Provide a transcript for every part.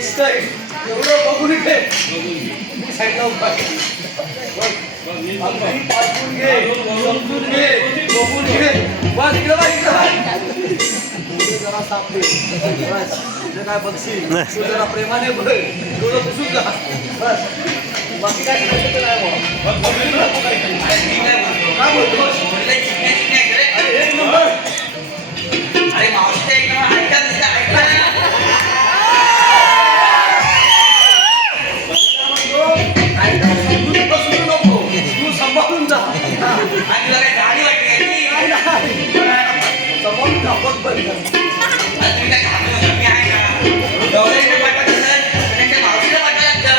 एवढं बघून घे साईडला उभा पाठवून घे समजून घे बघून घे बस इकडे बघ इकडे जरा साफ दे बस तुझं काय बघशील तू जरा प्रेमाने बघ थोडं पुसून जा बस बाकी काय करायचं काय बोलतो अरे एक नंबर अरे मावशी एक नंबर ऐका तू सांभाळून जा आणि तुला काय गाडी वाटली समोर धापट बंद तुम्ही काय घालून मी आहे ना डोळ्याने पाठवत असेल त्या मावशीला पाठवायला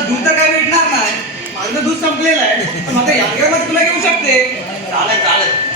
दूध तर काय भेटणार नाही माझं दूध संपलेलं आहे मग यांच्यामध्ये तुला घेऊ शकते चालेल चालेल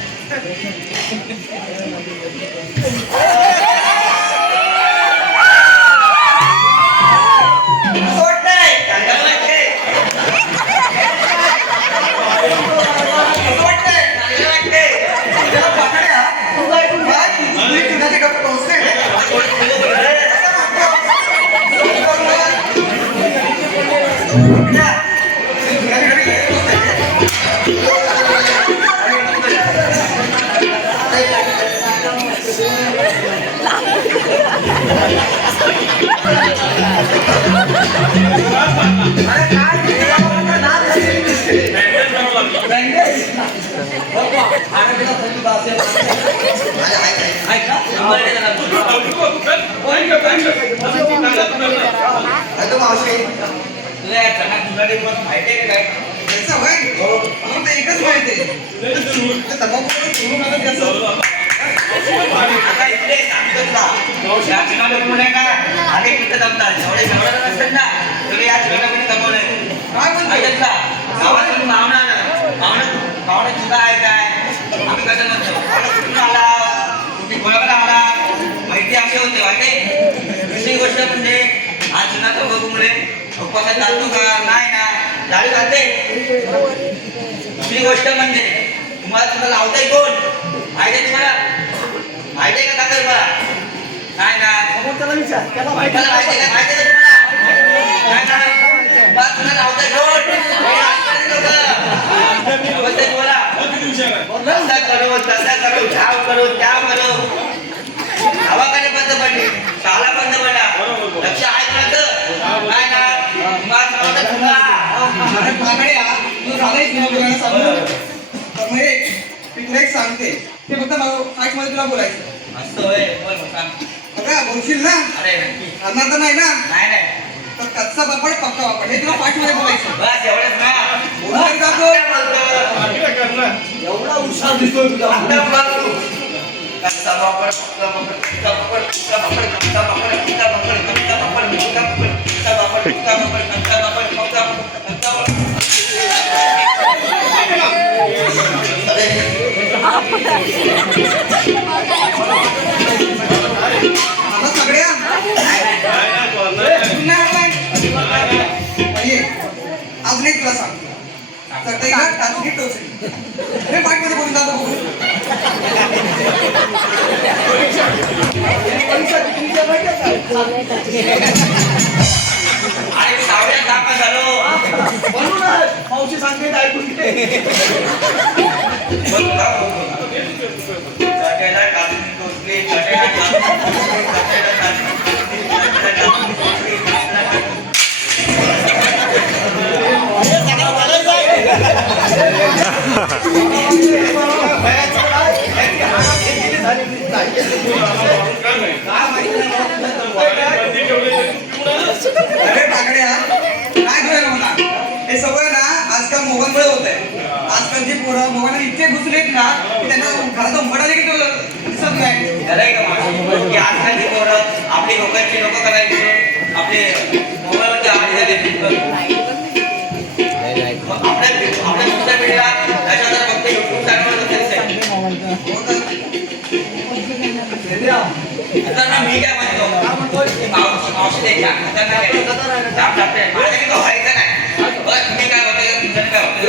माहिती असे होते वाटे दुसरी गोष्ट म्हणजे आज जुनाचा बघूमुळे उपवासात चालतो का नाही ना झाडू घालते दुसरी गोष्ट म्हणजे तुम्हाला लावताय कोण माहिती आहे तुम्हाला माहिती आहे का काका तुम्हाला नाही ना त्याला विचार त्याला माहिती आहे का तुम्हाला नाही ना तुम्हाला लावताय कोण हवाखाने बंद पडले शाळा बंद पडला लक्ष आहे काय ना सांगते ते फक्त फाईट मध्ये तुला बोलायचं असं बोलशील ना अरे करणार तर नाही ना नाही नाही तर कच्चा बापड पक्का बापड हे तुला फाईट मध्ये बोलायचं बस एवढंच ना एवढा उत्साह दिसतोय तुझा कच्चा बापड पक्का बापड कच्चा बापड पक्का बापड कच्चा बापड पक्का बापड कच्चा बापड पक्का बापड कच्चा बापड पक्का बापड कच्चा बापड पक्का कच्चा सगळ्या अजून एक तुला सांगतो पाठमध्ये बोलून जातो बघू अरे सावळ्यात दाखल झालो म्हणूनच मावशी सांगते ऐकून आजकाल मोबाईलमुळे होत आहे. आजकालची पोरं मोबाईल इतके घुसलेत ना की त्यांना घराचा उंबरा देखील दिसत नाही. खरंय का माझं की आजकालची पोरं आपली लोकांची लोक करायची आपले मोबाईलवरती आवाज देते आपल्या दुसऱ्या पिढीला त्याच्यानंतर फक्त युट्यूब चॅनलवर आता मी काय म्हणतो औषध आहे माझ्याकडे तो व्हायचं नाही बस तुम्ही काय होतं तुमचं काय होतं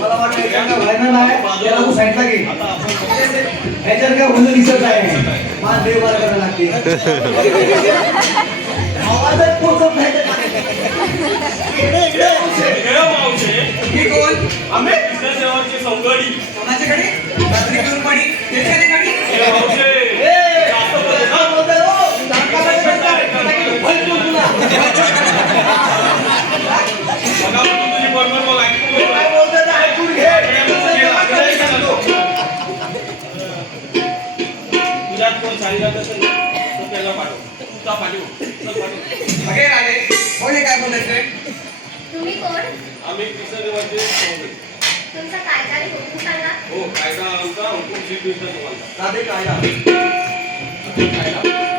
मला वाटतं व्हायला नाही त्याला तू साईडला घे. ह्याच्यात काय होणं दिसत आहे. मान देव मार करायला लागते. आवाजच पोचत नाही. ही कोण? आम्ही कृष्णदेवाची सौंदर्य कोणाच्याकडे? रात्री घेऊन पाणी त्याच्याकडे गाडी. तुझी बरोबर मग काय बोलतात ऐकून घे. तुझ्यात कोण सांगितलं असेल तो त्याला पाठव तुझा पाठव अगे राजे कोण हे काय बोलायचंय? तुम्ही कोण? आम्ही कृष्णदेवाचे सौंदर्य तुमचा कायदा आणि हुकूम सांगा. हो कायदा आमचा हुकुम श्री कृष्ण तुम्हाला राधे कायदा कायदा